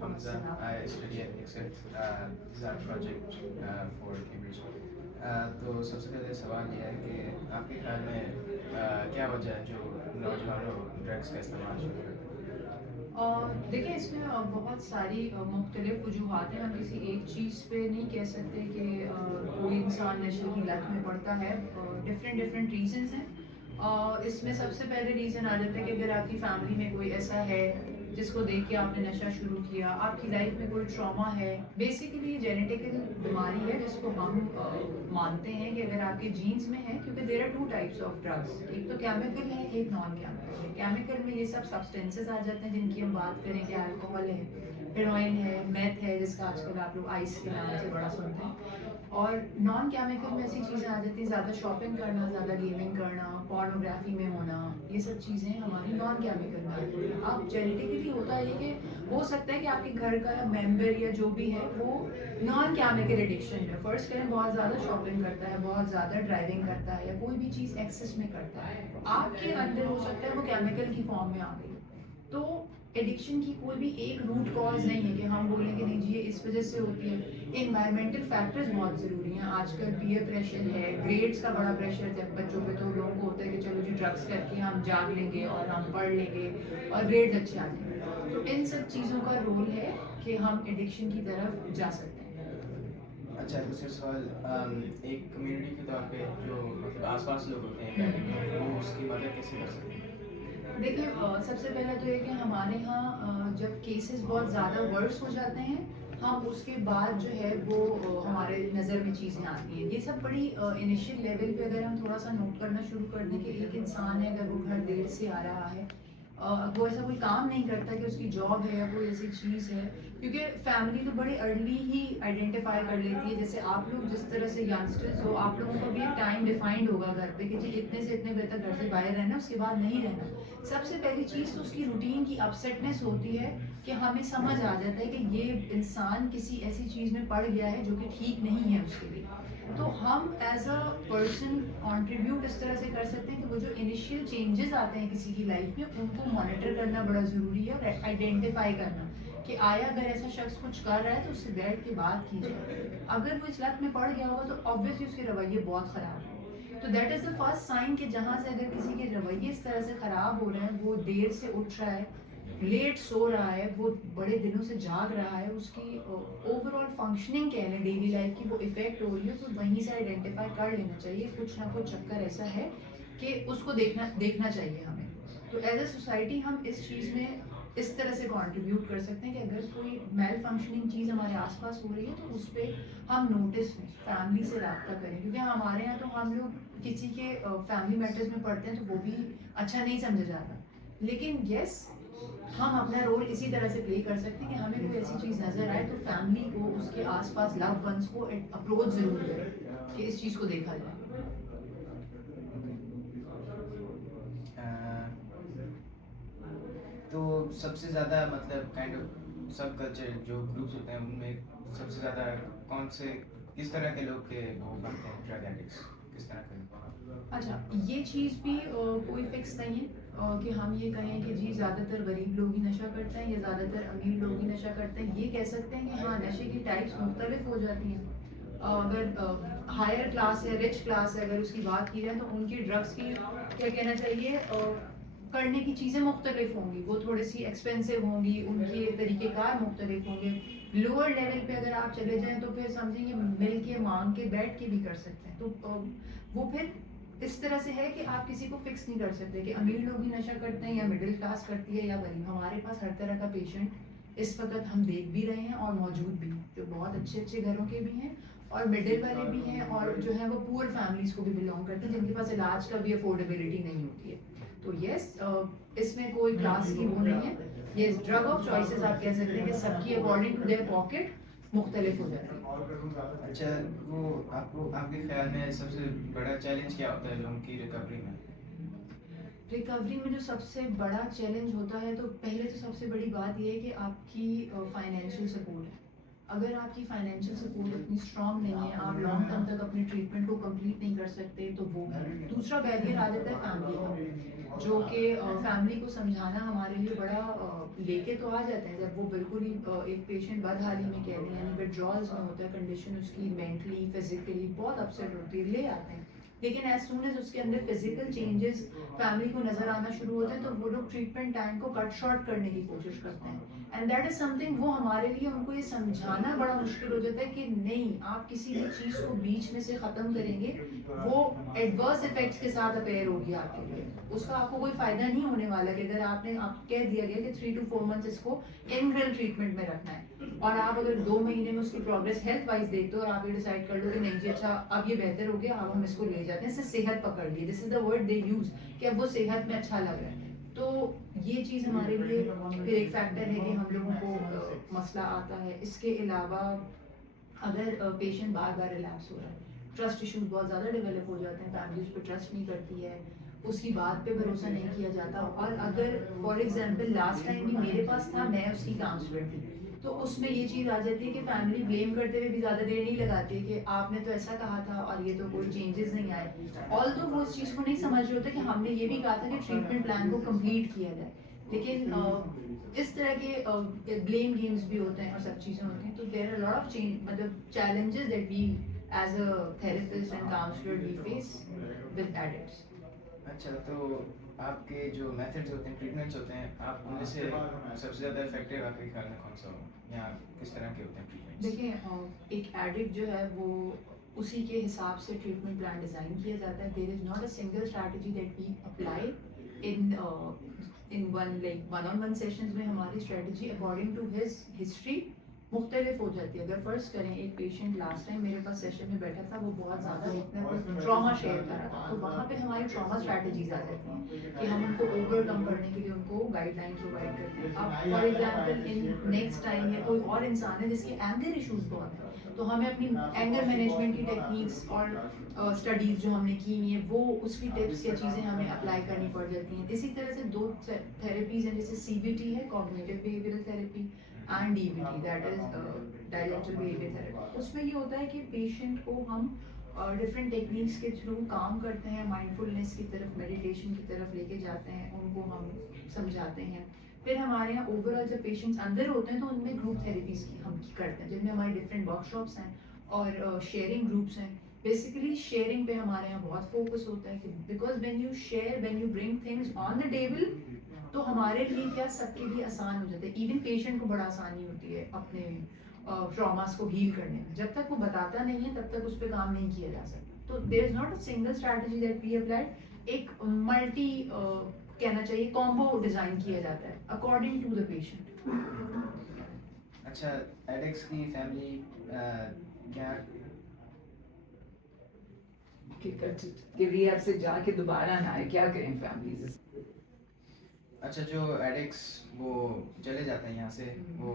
Hamza. I study at Exit Design Project for Cambridge. तो सबसे पहले सवाल ये है कि आपके ख्याल में क्या वजह है जो नौजवानों ड्रग्स का इस्तेमाल शुरू करते देखिए इसमें बहुत सारी मुख्तलिफ वजूहात हैं। हम किसी एक चीज़ पे नहीं कह सकते कि कोई इंसान नशे की लत में पड़ता है। डिफरेंट डिफरेंट रीजंस हैं। इसमें सबसे पहले रीज़न आ जाता है कि अगर आपकी फैमिली में कोई ऐसा है जिसको देख के आपने नशा शुरू किया, आपकी लाइफ में कोई ट्रॉमा है। बेसिकली जेनेटिकल बीमारी है जिसको हम मानते हैं कि अगर आपके जीन्स में है, क्योंकि there are two types of drugs, एक तो केमिकल है, एक नॉन केमिकल है। केमिकल में ये सब सब्सटेंसेस आ जाते हैं जिनकी हम बात करें कि अल्कोहल है, हेरोइन है, मेथ है, जिसका आजकल आप लोग आइस के नाम से बड़ा सुनते हैं। और नॉन केमिकल में ऐसी चीज़ें आ जाती हैं, ज़्यादा शॉपिंग करना, ज़्यादा गेमिंग करना, पोर्नोग्राफी में होना, ये सब चीज़ें हमारी नॉन केमिकल में आती हैं। अब जेनेटिकली होता है कि हो सकता है कि आपके घर का मेंबर या जो भी है वो नॉन केमिकल एडिक्शन है। फर्स्ट करें, बहुत ज़्यादा शॉपिंग करता है, बहुत ज़्यादा ड्राइविंग करता है, या कोई भी चीज़ एक्सेस में करता है, आपके अंदर हो सकता है वो केमिकल की फॉर्म में आ गई। तो एडिक्शन की कोई भी एक रूट कॉज नहीं है कि हम बोलेंगे नहीं जी ये इस वजह से होती है। इन्वायरमेंटल फैक्टर्स बहुत ज़रूरी हैं। आजकल पीयर प्रेशर है, ग्रेड्स का बड़ा प्रेशर है बच्चों पे, तो लोगों को होता है कि चलो जी ड्रग्स करके हम जाग लेंगे और हम पढ़ लेंगे और ग्रेड्स अच्छे आ जाएंगे। तो इन सब चीज़ों का रोल है कि हम एडिक्शन की तरफ जा सकते हैं। हैं? अच्छा, दूसरा सवाल, एक कम्युनिटी के तौर पे जो मतलब आसपास लोग होते हैं फैमिली में, वो उसकी मदद कैसे कर सकते हैं? देखिए सबसे पहले तो ये कि हमारे यहाँ जब केसेस बहुत ज़्यादा वर्स हो जाते हैं, हम उसके बाद जो है वो हमारे नज़र में चीज़ें आती हैं। ये सब बड़ी इनिशियल लेवल पे अगर हम थोड़ा सा नोट करना शुरू कर दें कि एक इंसान है, अगर वो घर देर से आ रहा है, वो ऐसा कोई काम नहीं करता कि उसकी जॉब है या कोई ऐसी चीज़ है, क्योंकि फैमिली तो बड़े अर्ली ही आइडेंटिफाई कर लेती है। जैसे आप लोग जिस तरह से यंगस्टर्स हो, आप लोगों का भी एक टाइम डिफाइंड होगा घर पे कि जी इतने से इतने बजे तक घर से बाहर रहना, उसके बाद नहीं रहना। सबसे पहली चीज़ तो उसकी रूटीन की अपसेटनेस होती है कि हमें समझ आ जाता है कि ये इंसान किसी ऐसी चीज़ में पड़ गया है जो कि ठीक नहीं है उसके लिए। तो हम एज अ पर्सन कंट्रीब्यूट इस तरह से कर सकते हैं कि वो जो इनिशियल चेंजेस आते हैं किसी की लाइफ में, उनको मॉनिटर करना बड़ा ज़रूरी है, और आइडेंटिफाई करना कि आया अगर ऐसा शख्स कुछ कर रहा है तो उससे बैठ के बात की जाए। अगर वो इस लत में पड़ गया होगा तो ऑब्वियसली उसके रवैये बहुत ख़राब है। तो that is the first sign कि जहाँ से अगर किसी के रवैये इस तरह से ख़राब हो रहे हैं, वो देर से उठ रहा है, लेट सो रहा है, वो बड़े दिनों से जाग रहा है, उसकी ओवरऑल फंक्शनिंग कह लें डेली लाइफ की वो इफ़ेक्ट हो रही है, तो वहीं से आइडेंटिफाई कर लेना चाहिए कुछ ना कुछ चक्कर ऐसा है कि उसको देखना देखना चाहिए हमें। तो एज ए सोसाइटी हम इस चीज़ में इस तरह से कंट्रीब्यूट कर सकते हैं कि अगर कोई मेल फंक्शनिंग चीज़ हमारे आसपास हो रही है तो उस पर हम नोटिस लें, फैमिली से रब्ता करें, क्योंकि हमारे यहाँ तो हम लोग किसी के फैमिली मैटर्स में पढ़ते हैं तो वो भी अच्छा नहीं समझा जाता। लेकिन यस, हम अपना रोल इसी तरह से प्ले कर सकते हैं कि हमें कोई ऐसी चीज़ नज़र आए तो फैमिली को, उसके आसपास लव वंस को अप्रोच ज़रूर करें कि इस चीज़ को देखा जाए। तो सबसे ज़्यादा मतलब काइंड ऑफ सब कल्चर जो ग्रुप्स होते हैं उनमें सबसे ज़्यादा कौन से किस तरह के लोग के वो बनते हैं ड्रग एडिक्ट्स, किस तरह के लोग? अच्छा, ये चीज़ भी कोई फिक्स नहीं है कि हम ये कहें कि जी ज़्यादातर गरीब लोग ही नशा करते हैं या ज़्यादातर अमीर लोग ही नशा करते हैं। ये कह सकते हैं कि हाँ, नशे की टाइप्स मुख्तलिफ हो जाती हैं। अगर हायर क्लास है, रिच क्लास है, अगर उसकी बात की जाए तो उनकी ड्रग्स की क्या कहना चाहिए, करने की चीज़ें मुख्तलिफ होंगी, वो थोड़ी सी एक्सपेंसिव होंगी, उनके तरीक़ेकार मुख्तलिफ होंगे। लोअर लेवल पे अगर आप चले जाएँ तो फिर समझेंगे मिल के, मांग के, बैठ के भी कर सकते हैं। तो वो फिर इस तरह से है कि आप किसी को फिक्स नहीं कर सकते कि अमीर लोग ही नशा करते हैं या मिडिल क्लास करती है या गरीब। हमारे पास हर तरह का पेशेंट इस वक्त हम देख भी रहे हैं और मौजूद भी हैं, जो बहुत अच्छे अच्छे घरों के भी हैं और मिडिल वाले भी हैं, और जो है वो पुअर फैमिलीज़ को भी बिलोंग करते हैं जिनके पास इलाज का भी अफोर्डेबिलिटी नहीं होती है। तो यस, इसमें कोई क्लास की वो नहीं है। ये ड्रग ऑफ चॉइसेस आप कह सकते हैं कि सबकी अकॉर्डिंग टू देयर पॉकेट मुख्तलिफ हो जाती है। अच्छा, वो आपको आपके ख्याल में सबसे बड़ा चैलेंज क्या होता है लोगों की रिकवरी में? रिकवरी में जो सबसे बड़ा चैलेंज होता है, तो पहले तो सबसे बड़ी बात ये है कि आपकी फाइनेंशियल सपोर्ट है। अगर आपकी फाइनेंशियल सपोर्ट इतनी स्ट्रांग नहीं है, आप लॉन्ग टर्म तक अपने ट्रीटमेंट को कंप्लीट नहीं कर सकते, तो वो है। दूसरा बैरियर आ जाता है फैमिली का, जो कि फैमिली को समझाना हमारे लिए बड़ा लेके तो आ जाते हैं जब वो बिल्कुल ही एक पेशेंट बदहाली में कह रहे हैं, यानी विड्रॉल्स में होता है, कंडीशन उसकी मेंटली फिजिकली बहुत अपसेट होती है, ले आते हैं। लेकिन एज सून एज उसके अंदर फिजिकल चेंजेस फैमिली को नजर आना शुरू होते हैं, तो वो लोग ट्रीटमेंट टाइम को कट शॉर्ट करने की कोशिश करते हैं। एंड दैट इज समथिंग, वो हमारे लिए उनको ये समझाना बड़ा मुश्किल हो जाता है कि नहीं, आप किसी भी चीज को बीच में से खत्म करेंगे, वो एडवर्स इफेक्ट्स के साथ अपेयर होगी आपके लिए, उसका आपको कोई फायदा नहीं होने वाला। कि अगर आपने आप कह दिया गया कि 3 to 4 months इसको इनग्रेल ट्रीटमेंट में रखना है, और आप अगर 2 महीने में उसकी प्रोग्रेस हेल्थ वाइज देखते हो और आप ये डिसाइड कर लो कि नहीं जी अच्छा अब ये बेहतर हो गया, अब हम इसको ले जाते हैं, इससे सेहत पकड़ ली, this is the word they use, कि अब वो सेहत में अच्छा लग रहा है, तो ये चीज़ हमारे लिए फिर एक फैक्टर है कि हम लोगों को मसला आता है। इसके अलावा अगर पेशेंट बार बार रिलैप्स हो रहा है, ट्रस्ट इश्यूज बहुत ज़्यादा डेवलप हो जाते हैं, फैमिली उस पर ट्रस्ट नहीं करती है, उसकी बात पे भरोसा नहीं किया जाता, और अगर फॉर एग्जांपल लास्ट टाइम भी मेरे पास था, मैं उसकी काउंसलर थी, तो उसमें ये चीज़ आ जाती है कि फैमिली ब्लेम करते हुए भी ज़्यादा देर नहीं लगाती है कि आपने तो ऐसा कहा था और ये तो कोई चेंजेस नहीं आए, ऑल तो वो उस चीज़ को नहीं समझ रहे होते कि हमने ये भी कहा था कि ट्रीटमेंट प्लान को कंप्लीट किया जाए। लेकिन इस तरह के ब्लेम गेम्स भी होते हैं और सब चीज़ें होती हैं, तो there are lot of change, मतलब challenges that we as a therapist and counsellor we face with addicts. अच्छा, तो आपके जो मेथड्स होते हैं, ट्रीटमेंट्स होते हैं, आप उनमें से सबसे ज़्यादा इफेक्टिव आपके ख्याल में कौन सा हो, या किस तरह के होते हैं ट्रीटमेंट्स? देखिए एक एडिक्ट जो है वो उसी के हिसाब से ट्रीटमेंट प्लान डिज़ाइन किया जाता है। There is not a single strategy that we apply in one on one sessions में। हमारी strategy according to his history मुख्तलिफ हो जाती है। अगर फर्स्ट करें, एक पेशेंट लास्ट टाइम मेरे पास सेशन में बैठा था, वो बहुत ज़्यादा अपने कोई ट्रॉमा शेयर कर रहा था, तो वहाँ पे हमारी ट्रॉमा स्ट्रैटेजीज आ जाती हैं कि हम उनको ओवरकम करने के लिए उनको गाइडलाइन प्रोवाइड करते हैं। अब for example in next time या कोई और इंसान है जिसके एंगर इश्यूज बहुत हैं, तो हमें अपनी एंगर मैनेजमेंट की टेक्निक्स और स्टडीज़ जो हमने की हुई हैं, वो उसकी टिप्स या चीज़ें हमें अप्लाई करनी पड़ जाती हैं। इसी तरह से 2 थेरेपीज़ हैं, जैसे CBT है, cognitive behavioural therapy, and DBT that is dialectal behaviour therapy. उसमें ये होता है कि पेशेंट को हम डिफरेंट टेक्निक्स के थ्रू काम करते हैं, माइंडफुलनेस की तरफ, मेडिटेशन की तरफ लेके जाते हैं, उनको हम समझाते हैं। फिर हमारे यहाँ ओवरऑल जब पेशेंट्स अंदर होते हैं तो उनमें ग्रुप थेरेपीज की हम करते हैं, जिनमें हमारे डिफरेंट वर्कशॉप्स हैं और शेयरिंग ग्रुप्स हैं। बेसिकली शेयरिंग पे हमारे यहाँ बहुत फोकस होता है कि because when you share, when you bring things on the table, तो हमारे लिए क्या सबके लिए आसान हो जाता है। इवन पेशेंट को बड़ा आसानी होती है अपने ट्रॉमास को हील करने में। जब तक वो बताता नहीं है तब तक उस पर काम नहीं किया जा सकता। तो there is not a single strategy that we applied, एक मल्टी कहना चाहिए कॉम्बो डिजाइन किया जाता है अकॉर्डिंग टू द पेशेंट। अच्छा, एडिक्ट्स की फैमिली क्या कि रिहैब से जाके दोबारा ना आए, क्या करें फैमिलीज? अच्छा, जो एडिक्ट्स वो चले जाते हैं यहाँ से, वो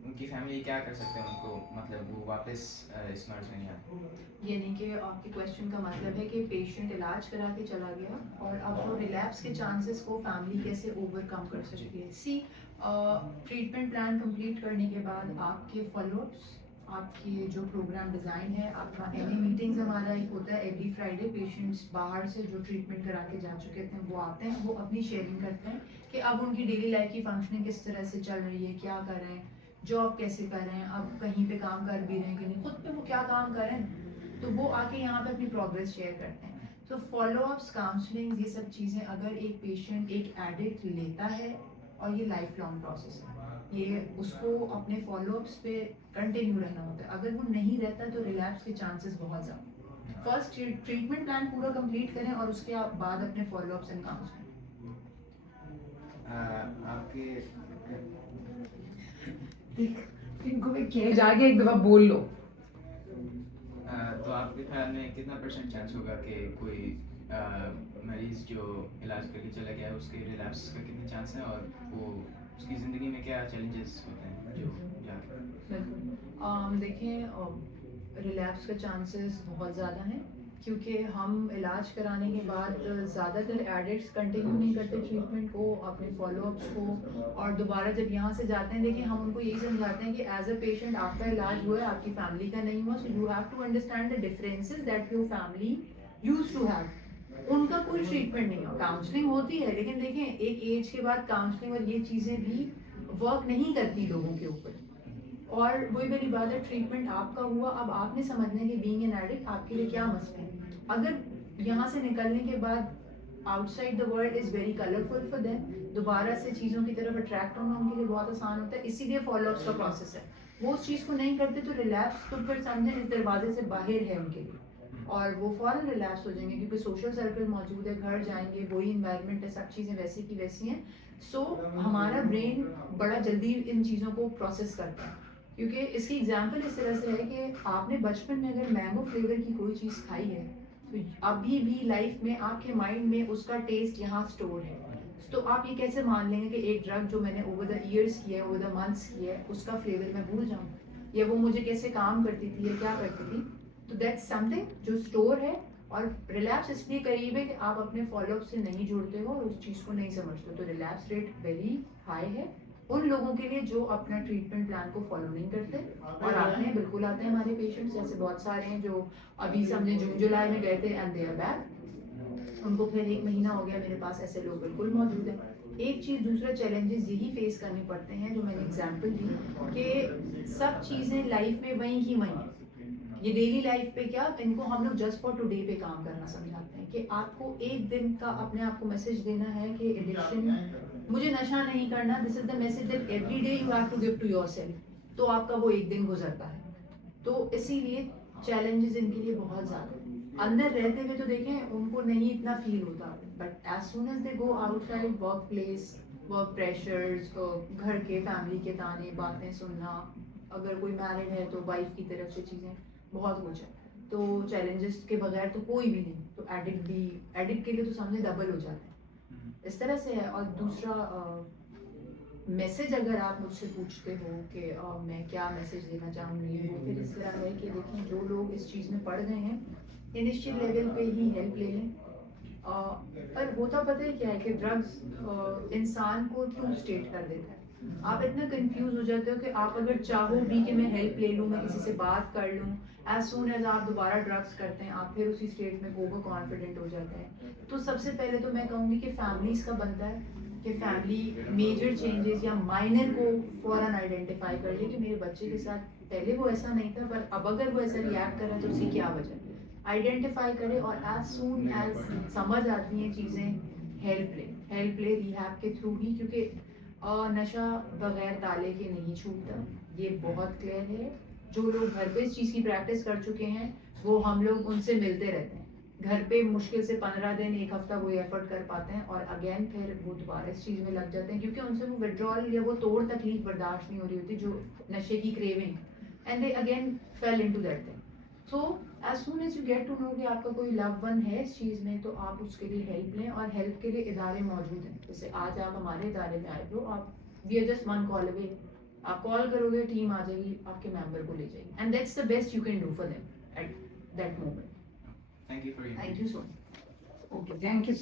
उनकी फैमिली क्या कर सकते हैं उनको, मतलब वो वापस इस मर्ज में नहीं आते? यानी कि आपके क्वेश्चन का मतलब है कि पेशेंट इलाज करा के चला गया और अब वो रिलैप्स के चांसेस को फैमिली कैसे ओवरकम कर सकती है। सी ट्रीटमेंट प्लान कंप्लीट करने के बाद आपके फॉलोअप्स, आपके जो प्रोग्राम डिज़ाइन है, आपका एनी मीटिंग्स हमारा एक होता है एवरी फ्राइडे। पेशेंट्स बाहर से जो ट्रीटमेंट करा के जा चुके थे वो आते हैं, वो अपनी शेयरिंग करते हैं कि अब उनकी डेली लाइफ की फंक्शनिंग किस तरह से चल रही है, क्या कर रहे हैं, जॉब कैसे कर रहे हैं, अब कहीं पे काम कर भी रहे हैं कि नहीं, खुद पे वो क्या काम कर रहे हैं, तो वो आके यहाँ पे अपनी प्रोग्रेस शेयर करते हैं। तो फॉलोअप्स, काउंसलिंग, ये सब चीज़ें अगर एक पेशेंट, एक एडिक्ट लेता है, और ये लाइफ लॉन्ग प्रोसेस है, ये उसको अपने फॉलोअप्स पे कंटिन्यू रहना होता है। अगर वो नहीं रहता तो रिलैप्स के चांसेस बहुत ज़्यादा। फर्स्ट ट्रीटमेंट प्लान पूरा कंप्लीट करें और उसके बाद अपने फॉलोअप्स एंड काउंसलिंग। आपके इनको मैं कह जाके एक दफा बोल लो। तो आपके ख्याल में कितना % चांस होगा कि कोई मरीज जो इलाज करके चला गया है उसके रिलैप्स का कितने चांस हैं, और वो उसकी ज़िंदगी में क्या चैलेंजेस होते हैं जो बिल्कुल देखिए रिलैप्स के चांसेस बहुत ज़्यादा हैं। क्योंकि हम इलाज कराने के बाद ज़्यादातर एडिक्ट्स कंटिन्यू नहीं करते ट्रीटमेंट को, अपने फॉलोअप्स को, और दोबारा जब यहाँ से जाते हैं, देखिए हम उनको यही समझाते हैं कि एज अ पेशेंट आपका इलाज हुआ है, आपकी फैमिली का नहीं हुआ, so you have to understand the differences that your family use to have. उनका कोई ट्रीटमेंट नहीं हो, काउंसलिंग होती है, लेकिन देखें एक एज के बाद काउंसलिंग और ये चीज़ें भी वर्क नहीं करती लोगों के ऊपर। और वही वाली बात है, ट्रीटमेंट आपका हुआ, अब आपने समझना है कि बीइंग एन एडिक्ट आपके लिए क्या मसला है। अगर यहाँ से निकलने के बाद outside the world is very colourful for them, दोबारा से चीज़ों की तरफ अट्रैक्ट होना उनके लिए बहुत आसान होता है, इसीलिए फॉलोअप्स का प्रोसेस है। वो उस चीज़ को नहीं करते तो रिलैप्स तो फिर समझें इस दरवाजे से बाहर है उनके लिए, और वो फ़ौरन रिलैप्स हो जाएंगे, क्योंकि सोशल सर्कल मौजूद है, घर जाएंगे, वही इन्वायरमेंट है, सब चीज़ें वैसी की वैसी हैं। सो हमारा ब्रेन बड़ा जल्दी इन चीज़ों को प्रोसेस करता है, क्योंकि इसकी एग्जांपल इस तरह से है कि आपने बचपन में अगर मैंगो फ्लेवर की कोई चीज़ खाई है, तो अभी भी लाइफ में आपके माइंड में उसका टेस्ट यहाँ स्टोर है। तो आप ये कैसे मान लेंगे कि एक ड्रग जो मैंने ओवर द ईयर्स किया है, ओवर द मंथ्स किया है, उसका फ्लेवर मैं भूल जाऊँ, या वो मुझे कैसे काम करती थी या क्या करती थी। तो दैट्स समथिंग जो स्टोर है, और रिलैप्स इसलिए करीब है कि आप अपने फॉलोअप से नहीं जुड़ते हो और उस चीज़ को नहीं समझते हो। तो रिलैप्स रेट वेरी हाई है उन लोगों के लिए जो अपना ट्रीटमेंट प्लान को फॉलो नहीं करते, और आते हैं, बिल्कुल आते हैं हमारे पेशेंट्स, जैसे बहुत सारे हैं जो अभी समझे जून जुलाई में गए थे एंड दे आर बैक, उनको फिर 1 महीना हो गया, मेरे पास ऐसे लोग बिल्कुल मौजूद हैं। एक चीज़, दूसरा चैलेंजेस यही फेस करने पड़ते हैं जो मैंने एग्जांपल दी, कि सब चीज़ें लाइफ में वहीं की वहीं हैं। ये डेली लाइफ पे क्या, इनको हम लोग जस्ट फॉर टुडे पे काम करना समझाते हैं, कि आपको एक दिन का अपने आप को मैसेज देना है कि एडिक्शन, मुझे नशा नहीं करना, this is the message that every day you have to give to yourself, तो आपका वो एक दिन गुजरता है। तो इसीलिए चैलेंजेस इनके लिए बहुत ज़्यादा है। अंदर रहते हुए तो देखें उनको नहीं इतना फील होता, but as soon as they go outside, workplace, work pressures, घर के फैमिली के ताने बातें सुनना, अगर कोई मैरिड है तो वाइफ की तरफ से चीज़ें, बहुत कुछ है। तो चैलेंजेस के बगैर तो कोई भी नहीं, तो एडिक्ट के लिए तो समझे डबल हो जाते हैं, इस तरह से है। और दूसरा मैसेज अगर आप मुझसे पूछते हो कि मैं क्या मैसेज देना चाहूँगी, वो फिर इस तरह है कि देखिए जो लोग इस चीज़ में पढ़ गए हैं, इनिशियल लेवल पे ही हेल्प ले लें। पर होता पता है क्या है कि ड्रग्स इंसान को टू स्टेट कर देता है। आप इतना कंफ्यूज हो जाते हो कि आप अगर चाहो भी कि मैं हेल्प ले लूँ, मैं किसी से बात कर लूँ, एज सून एज आप दोबारा ड्रग्स करते हैं, आप फिर उसी स्टेट में ओवर कॉन्फिडेंट हो जाते हैं। तो सबसे पहले तो मैं कहूँगी कि फैमिलीज़ का बनता है कि फैमिली मेजर चेंजेस या माइनर को फ़ौरन आइडेंटिफाई कर ले कि मेरे बच्चे के साथ पहले वो ऐसा नहीं था, पर अब अगर वो ऐसा रिएक्ट कर रहा है तो उसकी क्या वजह है, आइडेंटिफाई करे, और एज सून एज समझ आती हैं चीज़ें हेल्प ले रिहैब के थ्रू ही, क्योंकि नशा बगैर ताले के नहीं छूटता, ये बहुत क्लियर है। जो लोग घर पे इस चीज़ की प्रैक्टिस कर चुके हैं, वो हम लोग उनसे मिलते रहते हैं घर पे, मुश्किल से 15 दिन 1 हफ्ता वो एफर्ट कर पाते हैं, और अगेन फिर वो दोबारा इस चीज़ में लग जाते हैं, क्योंकि उनसे वो विड्रॉल या वो तोड़ तकलीफ बर्दाश्त नहीं हो रही होती, जो नशे की craving, and they again fell into that thing. So as soon as you get to know कि आपका कोई लव वन है इस चीज़ में, तो आप उसके लिए हेल्प लें, और हेल्प के लिए इदारे मौजूद हैं। जैसे आज आप हमारे इदारे में आए हो, आप we are just 1 call away, आप कॉल करोगे, टीम आ जाएगी, आपके मेंबर को ले जाएगी, and that's the best you can do for them at that moment. Thank you for your thank you so much. Okay, thank you.